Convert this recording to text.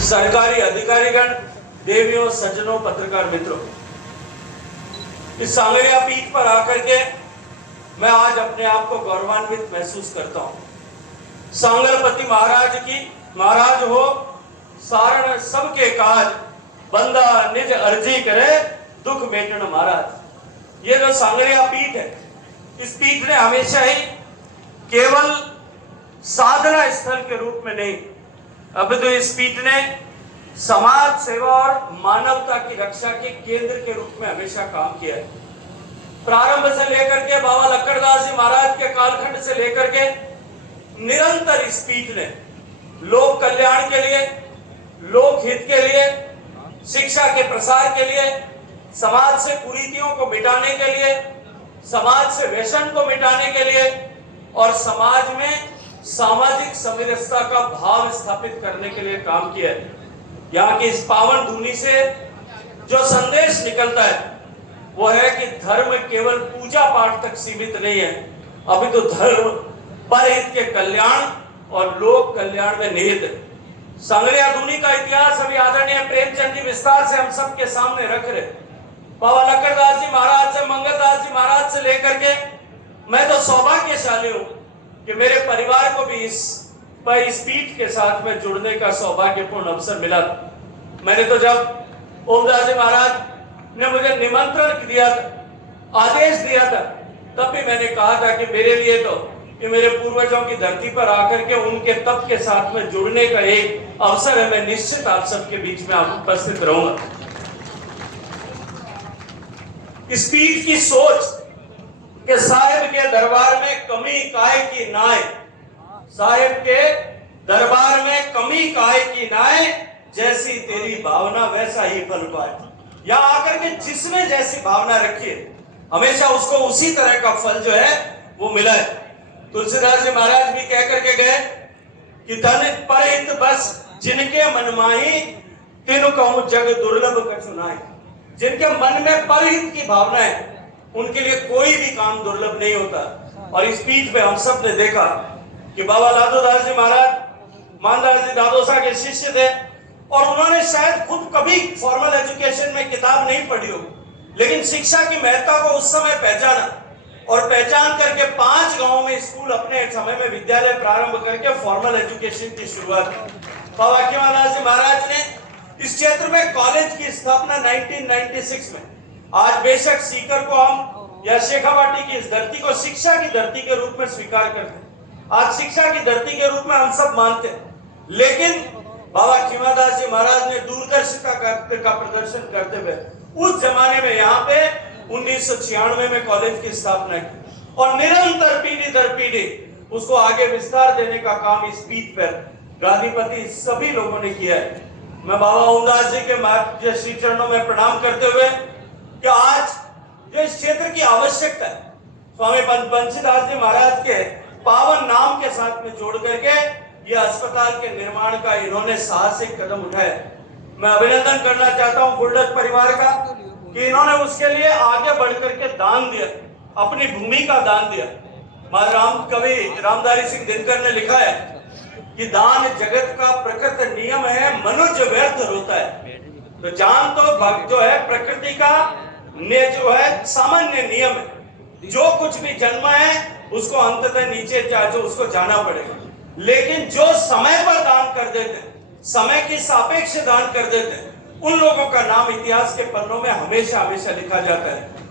सरकारी अधिकारीगण, देवियों, सज्जनों, पत्रकार मित्रों, इस सांगरिया पीठ पर आकर के मैं आज अपने आप को गौरवान्वित महसूस करता हूं। सांगरपति महाराज हो सारण सबके काज, बंदा निज अर्जी करे दुख मेटन महाराज। ये जो सांगरिया पीठ है, इस पीठ ने हमेशा ही केवल साधना स्थल के रूप में नहीं, अब तो इस पीठ ने समाज सेवा और मानवता की रक्षा के केंद्र के रूप में हमेशा काम किया है। प्रारंभ से लेकर के बाबा लक्कड़दास जी महाराज के कालखंड से लेकर के निरंतर इस पीठ ने लोक कल्याण के लिए, लोक हित के लिए, शिक्षा के प्रसार के लिए, समाज से कुरीतियों को मिटाने के लिए, समाज से व्यसन को मिटाने के लिए और समाज में सामाजिक समरसता का भाव स्थापित करने के लिए काम किया है। यहाँ की इस पावन भूमि से जो संदेश निकलता है वो है कि धर्म केवल पूजा पाठ तक सीमित नहीं है, अभी तो धर्म परहित के कल्याण और लोक कल्याण में निहित है। सांगरिया धुनी का इतिहास अभी आदरणीय प्रेमचंद जी विस्तार से हम सबके सामने रख रहे। बाबा लक्कड़दास जी महाराज से, मंगलदास जी महाराज से लेकर के मैं तो सौभाग्यशाली हूं कि मेरे परिवार को भी इस पीठ के साथ में जुड़ने का सौभाग्यपूर्ण अवसर मिला। मैंने तो जब ओमदास जी महाराज ने मुझे निमंत्रण दिया था, आदेश दिया था, तब भी मैंने कहा था कि मेरे लिए तो ये मेरे पूर्वजों की धरती पर आकर के उनके तप के साथ में जुड़ने का एक अवसर है। मैं निश्चित आप सबके बीच में उपस्थित रहूंगा। इस पीठ की सोच कि साहेब के दरबार में कमी काहे की नाय, साहेब के दरबार में कमी काहे की नाय, जैसी तेरी भावना वैसा ही फल पाए। यहां आकर के जिसने जैसी भावना रखी है, हमेशा उसको उसी तरह का फल जो है वो मिला है। तुलसीदास जी महाराज भी कह करके गए कि धन परहित बस जिनके मन माही, तिनु कहूं जग दुर्लभ कछु नाय। जिनके मन में परहित की भावना है उनके लिए कोई भी काम दुर्लभ नहीं होता। और इस पीठ पे हम सब ने देखा कि बाबा लादोदास जी महाराज मानदास जी दादोसा के शिष्य थे और उन्होंने शायद खुद कभी फॉर्मल एजुकेशन में किताब नहीं पढ़ी हो, लेकिन शिक्षा की महत्ता को उस समय पहचाना और पहचान करके 5 गांवों में स्कूल अपने समय में विद्यालय प्रारंभ करके फॉर्मल एजुकेशन की शुरुआत की। बाबा खीमादास जी महाराज ने इस क्षेत्र में कॉलेज की स्थापना 1996 में। आज बेशक सीकर को हम या शेखावाटी की इस धरती को शिक्षा की धरती के रूप में स्वीकार करते हैं, आज शिक्षा की धरती के रूप में हम सब मानते हैं, लेकिन बाबा खीमादास जी महाराज ने दूरदर्शिता का प्रदर्शन करते हुए उस जमाने में यहाँ पे 1996 में कॉलेज की स्थापना की और निरंतर पीढ़ी दर पीढ़ी उसको आगे विस्तार देने का काम इस पीठ पर गादीपति सभी लोगों ने किया है। मैं बाबा ओमदास जी के श्री चरणों में प्रणाम करते हुए कि आज जो इस क्षेत्र की आवश्यकता है, स्वामी बंशीदास जी महाराज के पावन नाम के साथ में जोड़ करके ये अस्पताल के निर्माण का इन्होंने साहसिक कदम उठाया। मैं अभिनंदन करना चाहता हूं बुल्डक परिवार का कि इन्होंने उसके लिए आगे बढ़ करके दान दिया, अपनी भूमि का दान दिया। महाराम कवि रामधारी सिंह दिनकर ने लिखा है कि दान जगत का प्रकृत नियम है, मनुष्य व्यर्थ होता है। तो जान तो जो है प्रकृति का ने जो है सामान्य नियम है, जो कुछ भी जन्मा है उसको अंततः नीचे जो उसको जाना पड़ेगा, लेकिन जो समय पर दान कर देते हैं, समय की सापेक्ष दान कर देते हैं, उन लोगों का नाम इतिहास के पन्नों में हमेशा हमेशा लिखा जाता है।